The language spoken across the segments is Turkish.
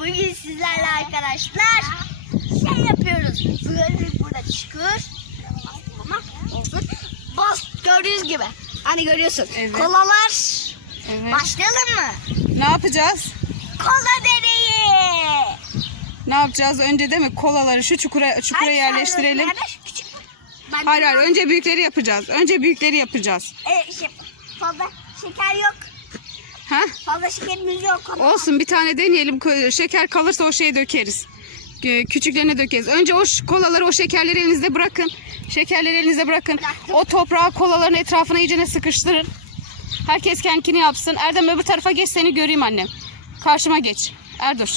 Bugün sizlerle arkadaşlar şey yapıyoruz. Böyle burada çıkıyor. Ama olsun. Bas gördüğünüz gibi. Hani görüyorsun. Evet. Kolalar. Evet. Başlayalım mı? Ne yapacağız? Kola deneyi. Ne yapacağız? Önce değil mi kolaları şu çukura çukura Hangi yerleştirelim. Küçük Hayır hayır önce büyükleri yapacağız. Önce büyükleri yapacağız. E, şey, fazla şeker yok. Ha? Fazla şekerimiz yok. Olsun bir tane deneyelim. Şeker kalırsa o şeye dökeriz. Kü- Küçüklerine dökeriz. Önce o kolaları o şekerleri elinizde bırakın. Şekerleri elinizde bırakın. Bıraktım. O toprağı kolaların etrafına iyicene sıkıştırın. Herkes kendini yapsın. Erdem öbür tarafa geç seni göreyim annem. Karşıma geç. Erdoş.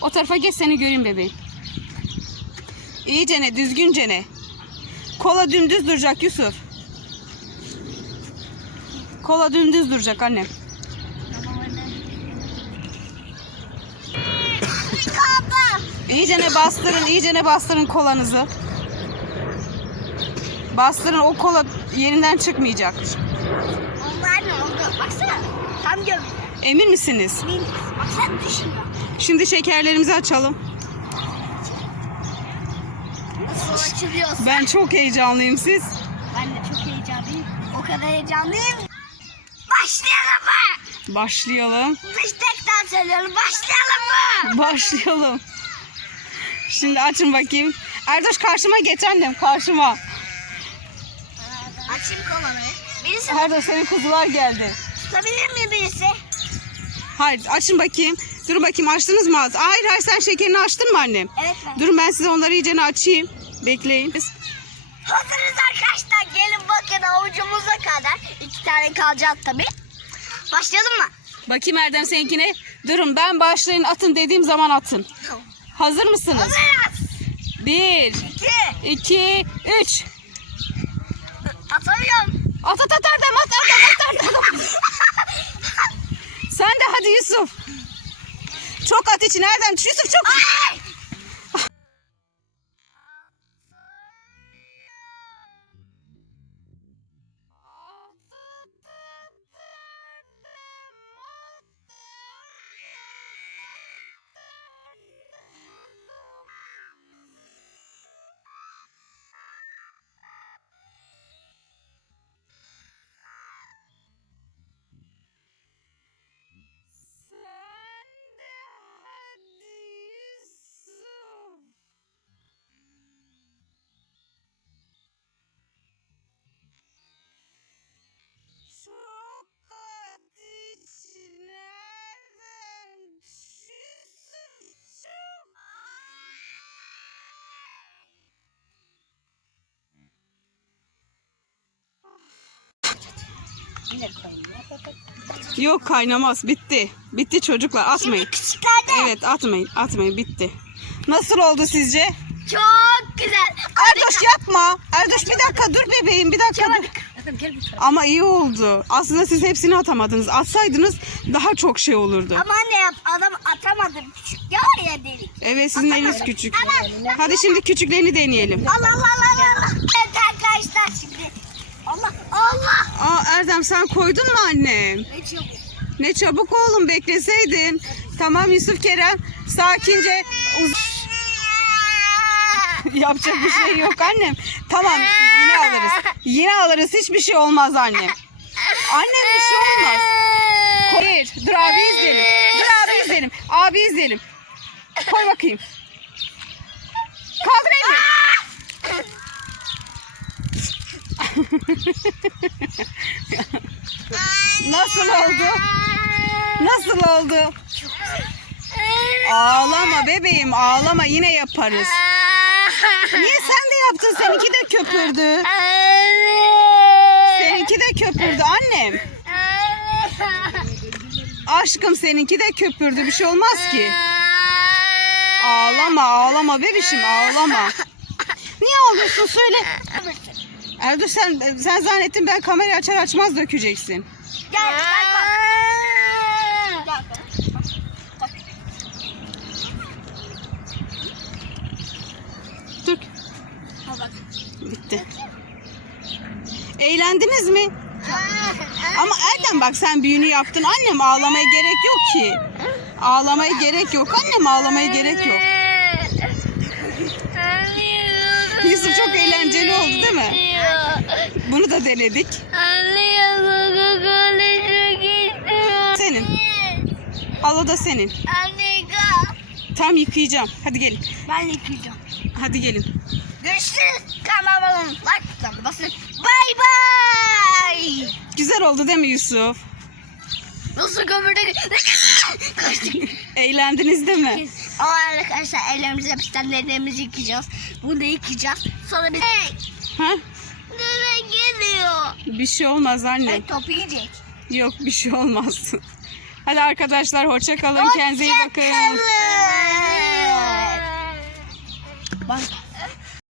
O tarafa geç seni göreyim bebeğim. İyicene düzgüncene. Kola dümdüz duracak Yusuf. Kola dümdüz duracak annem. İyicene bastırın, iyicene bastırın kolanızı. Bastırın o kola yerinden çıkmayacak. Onlar ne oldu? Baksana. Tam görünüyor. Emin misiniz? Min. Baksana düşünüyor. Şimdi şekerlerimizi açalım. Nasıl açılıyor? Ben çok heyecanlıyım siz. Ben de çok heyecanlıyım. O kadar heyecanlıyım. Başlayalım mı? Başlayalım. Biz tekrar söylüyorum. Başlayalım mı? Başlayalım. Şimdi açın bakayım. Erdoş karşıma geç annem karşıma. Açayım kolaları. Birisi Erdoş senin kuzular geldi. tutabilir mi birisi? Hayır açın bakayım. Durun bakayım açtınız mı ağzı? Hayır hayır sen şekerini açtın mı annem? Evet ben. Durun ben size onları iyicene açayım. Bekleyin. Hazırız arkadaşlar. Gelin bakın avucumuza kadar. İki tane kalacak tabii. Başlayalım mı? Bakayım Erdem seninkine. Durun ben başlayın atın dediğim zaman atın. Hazır mısınız? Hazırız. Bir, İki. iki, üç. Atamıyorum. At at at Erdem at at at Erdem. Sen de hadi Yusuf. Çok at için Erdem. Yusuf çok. Yok kaynamaz. Bitti. Bitti çocuklar. Atmayın. Evet atmayın. Atmayın. Bitti. Nasıl oldu sizce? Çok güzel. Erdoş yapma. Erdoş bir dakika dur bebeğim. Bir dakika dur. Ama iyi oldu. Aslında siz hepsini atamadınız. Atsaydınız daha çok şey olurdu. Ama ne yap? Adam atamadı. Küçük ya oraya delik. Evet sizin eliniz küçük. Hadi şimdi küçüklerini deneyelim. Allah Allah Allah Allah. Evet arkadaşlar şimdi. Allah Allah. Aa Erdem sen koydun mu annem? Ne çabuk. Ne çabuk oğlum bekleseydin. Tamam Yusuf Kerem sakince yapacak bir şey yok annem. Tamam yine alırız. Yine alırız hiçbir şey olmaz annem. Annem bir şey olmaz. Hayır dur abi izleyelim. Dur abi izleyelim. Abi izleyelim. Koy bakayım. Kaldır elini. Nasıl oldu? Nasıl oldu? Ağlama bebeğim ağlama yine yaparız. Niye sen de yaptın? Seninki de köpürdü. Seninki de köpürdü annem. Aşkım seninki de köpürdü bir şey olmaz ki. Ağlama ağlama bebişim ağlama. Niye ağlıyorsun söyle. Erdoğan sen, sen zannettin ben kamerayı açar açmaz dökeceksin. Gel. Gel koy. Dök. Bak. Bitti. Eğlendiniz mi? Ama Erdem bak sen büyünü yaptın. Annem ağlamaya gerek yok ki. Ağlamaya gerek yok annem ağlamaya gerek yok. Yusuf çok eğlenceli oldu değil mi? Bunu da denedik. Senin. Al o da senin. Tam yıkayacağım. Hadi gelin. Ben yıkayacağım. Hadi gelin. Görüşürüz. Kanalıma like basın. Bay bay. Güzel oldu değil mi Yusuf? Nasıl kömürde kaçtık. Eğlendiniz değil mi? Ama arkadaşlar ellerimizi hapisten ellerimizi yıkayacağız. Bunu da yıkayacağız. Sonra bir... Hey! Ha? Bir şey olmaz anne. Hey, topu yiyecek. Yok bir şey olmaz. Hadi arkadaşlar hoşça kalın. Kendinize iyi bakın. Hoşça kalın. Bak